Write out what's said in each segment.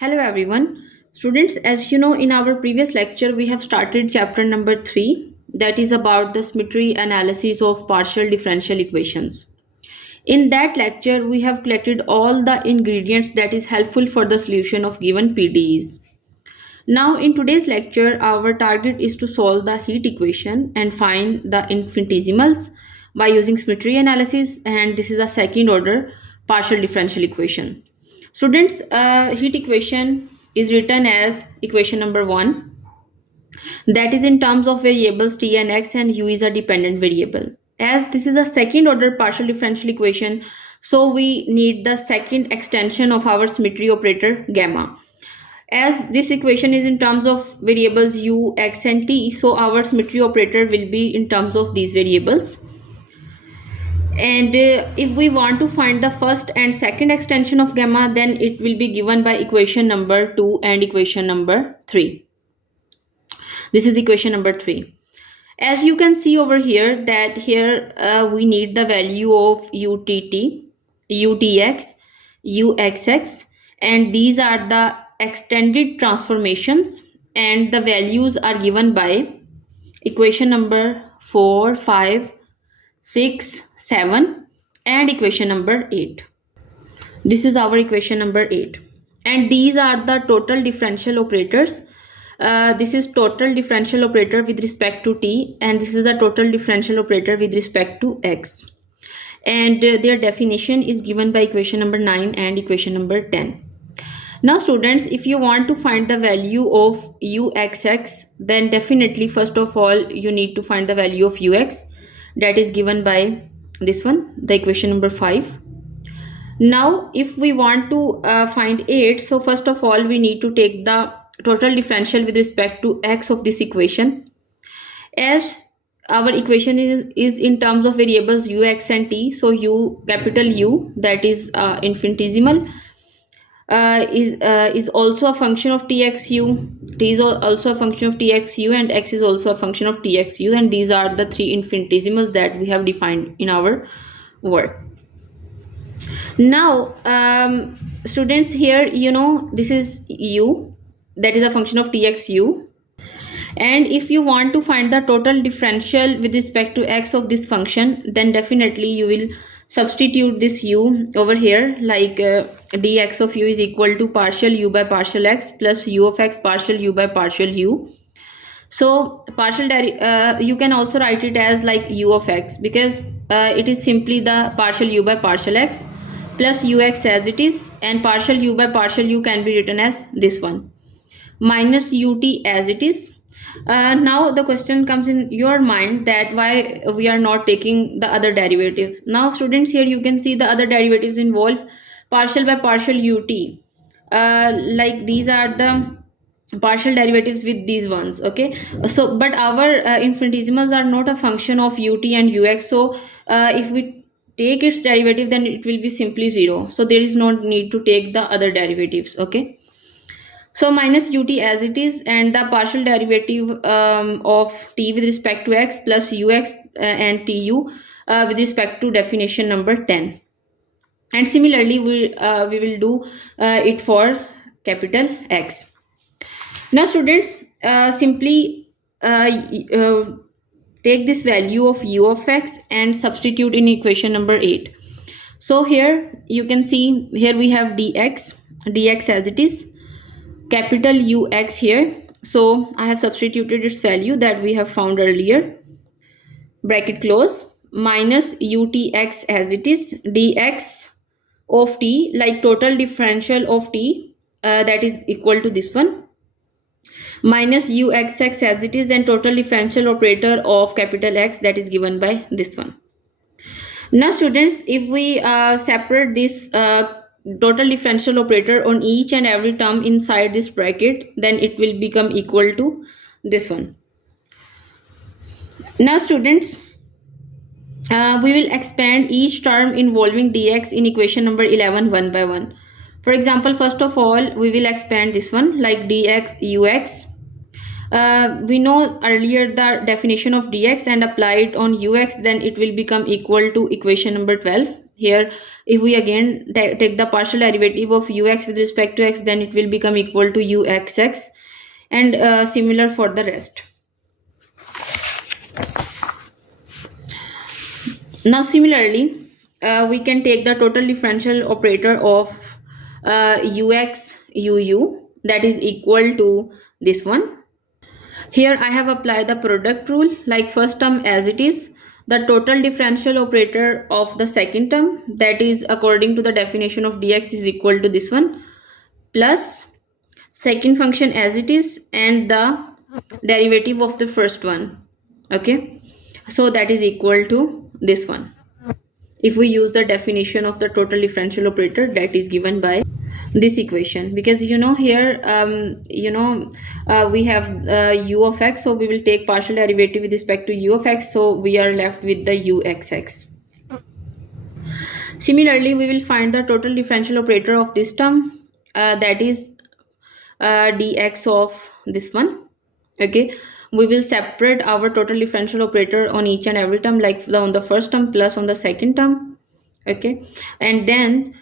Hello everyone. Students, as you know, in our previous lecture, we have started chapter number 3, that is about the symmetry analysis of partial differential equations. In that lecture, we have collected all the ingredients that is helpful for the solution of given PDEs. Now, in today's lecture, our target is to solve the heat equation and find the infinitesimals by using symmetry analysis, and this is a second order partial differential equation. Students, heat equation is written as equation number 1, that is in terms of variables t and x, and u is a dependent variable. As this is a second order partial differential equation, so we need the second extension of our symmetry operator gamma. As this equation is in terms of variables u, x and t, so our symmetry operator will be in terms of these variables. And if we want to find the first and second extension of gamma, then it will be given by equation number 2 and equation number 3. This is equation number 3. As you can see over here, that here we need the value of utt, utx, uxx, and these are the extended transformations, and the values are given by equation number 4, 5, 6, 7 and equation number 8. This is our equation number 8, and these are the total differential operators. This is total differential operator with respect to t, and this is a total differential operator with respect to x, and their definition is given by equation number 9 and equation number 10. Now students, if you want to find the value of uxx, then definitely first of all you need to find the value of ux, that is given by this one, the equation number 5. Now if we want to find 8, so first of all we need to take the total differential with respect to x of this equation. As our equation is in terms of variables u, x and t, so u, capital U, that is infinitesimal, is also a function of txu, t is also a function of txu, and x is also a function of txu, and these are the three infinitesimals that we have defined in our work. Now students, here this is u, that is a function of txu, and if you want to find the total differential with respect to x of this function, then definitely you will substitute this u over here, like dx of u is equal to partial u by partial x plus u of x partial u by partial u. So partial you can also write it as like u of x, because it is simply the partial u by partial x plus ux as it is, and partial u by partial u can be written as this one, minus ut as it is. Now the question comes in your mind that why we are not taking the other derivatives. Now students, here you can see the other derivatives involve partial by partial ut, like these are the partial derivatives with these ones, okay. So but our infinitesimals are not a function of ut and ux, so if we take its derivative, then it will be simply 0, so there is no need to take the other derivatives, okay. So minus ut as it is, and the partial derivative of t with respect to x plus ux and tu with respect to definition number 10. And similarly we will do it for capital X. Now students, simply take this value of u of x and substitute in equation number 8. So here you can see, here we have dx as it is, capital ux here, so I have substituted its value that we have found earlier, bracket close, minus utx as it is, dx of t, like total differential of t, that is equal to this one, minus uxx as it is, and total differential operator of capital X, that is given by this one. Now students, if we separate this total differential operator on each and every term inside this bracket, then it will become equal to this one. Now students, we will expand each term involving dx in equation number 11 one by one. For example, first of all we will expand this one, like dx ux. We know earlier the definition of dx and apply it on ux, then it will become equal to equation number 12. Here if we again take the partial derivative of ux with respect to x, then it will become equal to uxx, and similar for the rest. Now similarly we can take the total differential operator of ux uu, that is equal to this one. Here I have applied the product rule, like first term as it is, the total differential operator of the second term, that is according to the definition of dx is equal to this one, plus second function as it is and the derivative of the first one. Okay, so that is equal to this one. If we use the definition of the total differential operator that is given by this equation, because here we have u of x, so we will take partial derivative with respect to u of x, so we are left with the uxx. Similarly we will find the total differential operator of this term, that is dx of this one. Okay, we will separate our total differential operator on each and every term, like on the first term plus on the second term. Okay, and then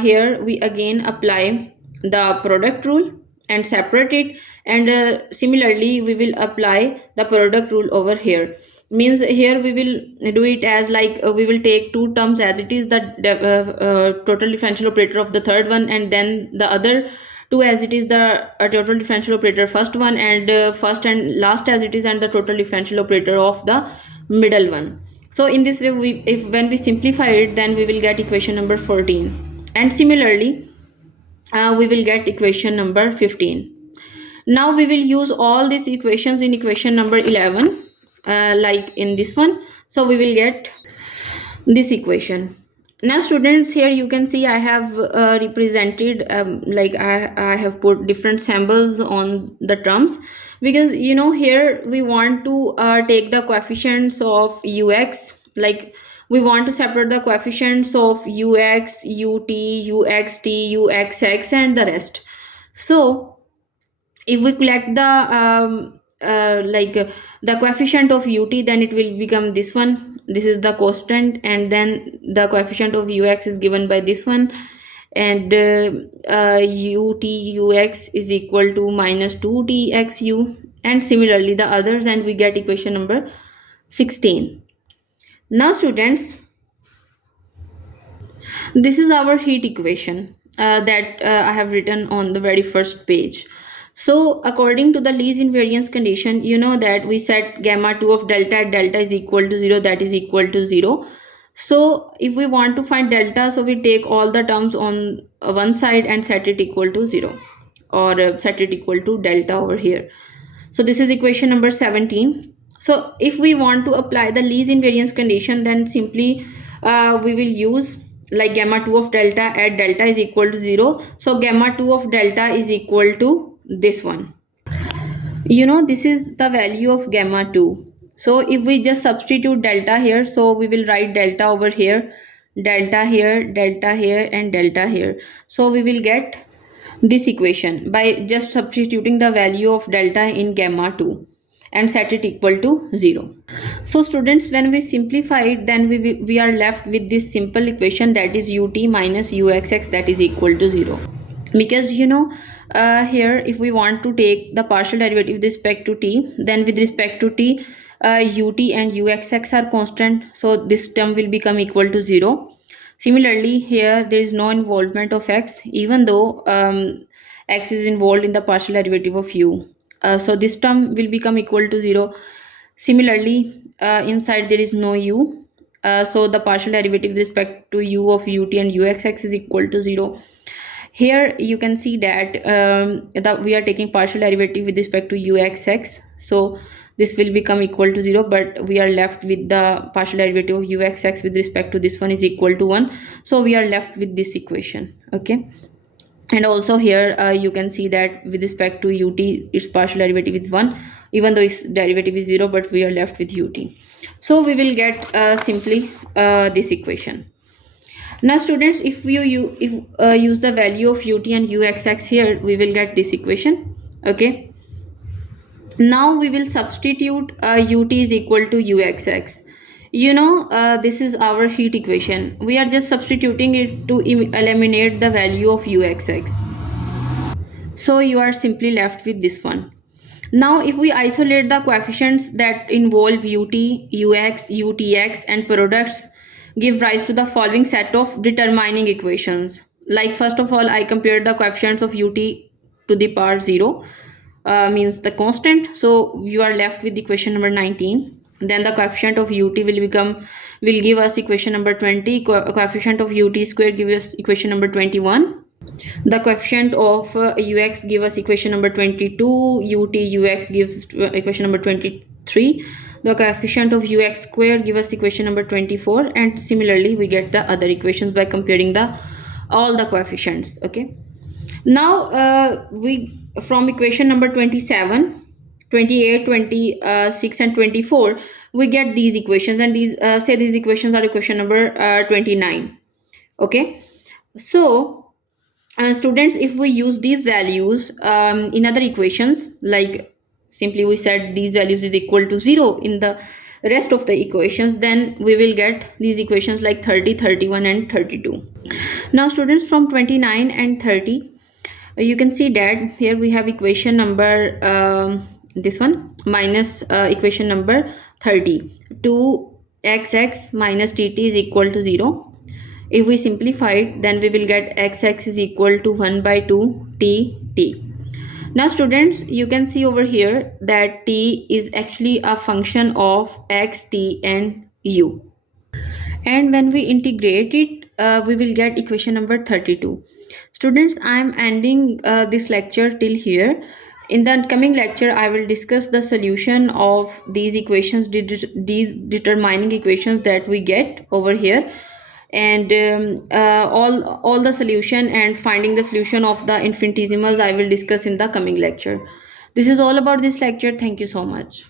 here we again apply the product rule and separate it, and similarly we will apply the product rule over here. Means here we will do it as like we will take two terms as it is, the total differential operator of the third one, and then the other two as it is, the total differential operator first one, and first and last as it is, and the total differential operator of the middle one. So in this way when we simplify it, then we will get equation number 14, and similarly we will get equation number 15. Now we will use all these equations in equation number 11, like in this one, so we will get this equation. Now students, here you can see I have represented like I have put different symbols on the terms, because here we want to take the coefficients of ux, like we want to separate the coefficients of ux, ut, uxt, uxx and the rest. So if we collect the the coefficient of ut, then it will become this one, this is the constant, and then the coefficient of ux is given by this one, and ut ux is equal to minus 2 dxu, and similarly the others, and we get equation number 16. Now students, this is our heat equation that I have written on the very first page. So according to the least invariance condition, that we set gamma 2 of delta at delta is equal to 0, that is equal to 0. So if we want to find delta, so we take all the terms on one side and set it equal to 0, or set it equal to delta over here. So this is equation number 17. So if we want to apply the least invariance condition, then simply we will use like gamma 2 of delta at delta is equal to 0. So gamma 2 of delta is equal to this one. This is the value of gamma 2. So if we just substitute delta here, so we will write delta over here, delta here, delta here and delta here. So we will get this equation by just substituting the value of delta in gamma 2 and set it equal to 0. So students, when we simplify it, then we are left with this simple equation, that is ut minus uxx, that is equal to 0. Because here if we want to take the partial derivative with respect to t, then with respect to t ut and uxx are constant, so this term will become equal to 0. Similarly here there is no involvement of x, even though x is involved in the partial derivative of u, so this term will become equal to 0. Similarly inside there is no u, so the partial derivative with respect to u of ut and uxx is equal to 0. Here you can see that that we are taking partial derivative with respect to uxx, so this will become equal to 0, but we are left with the partial derivative of uxx with respect to this one is equal to 1, so we are left with this equation. Okay, and also here you can see that with respect to ut its partial derivative is 1, even though its derivative is 0, but we are left with ut. So we will get simply this equation. Now students, if you use the value of ut and uxx here, we will get this equation. Okay, now we will substitute ut is equal to uxx This is our heat equation. We are just substituting it to eliminate the value of uxx. So you are simply left with this one. Now if we isolate the coefficients that involve ut, ux, utx and products, give rise to the following set of determining equations. Like first of all, I compared the coefficients of ut to the power 0, means the constant. So you are left with equation number 19. Then the coefficient of ut will give us equation number 20. Coefficient of ut square give us equation number 21. The coefficient of ux give us equation number 22. Ut ux gives equation number 23. The coefficient of ux square give us equation number 24, and similarly we get the other equations by comparing all the coefficients. Okay, now we from equation number 27, 28, 26 and 24 we get these equations, and these these equations are equation number 29. Okay, so students, if we use these values in other equations, like simply we said these values is equal to 0 in the rest of the equations, then we will get these equations like 30, 31 and 32. Now students, from 29 and 30 you can see that here we have equation number this one minus equation number 30. 2xx minus dt is equal to 0. If we simplify it, then we will get xx is equal to 1 by 2 t. Now students, you can see over here that t is actually a function of x, t and u. And when we integrate it, we will get equation number 32. Students, I am ending this lecture till here. In the coming lecture, I will discuss the solution of these equations, these determining equations that we get over here, and all the solution and finding the solution of the infinitesimals I will discuss in the coming lecture. This is all about this lecture. Thank you so much.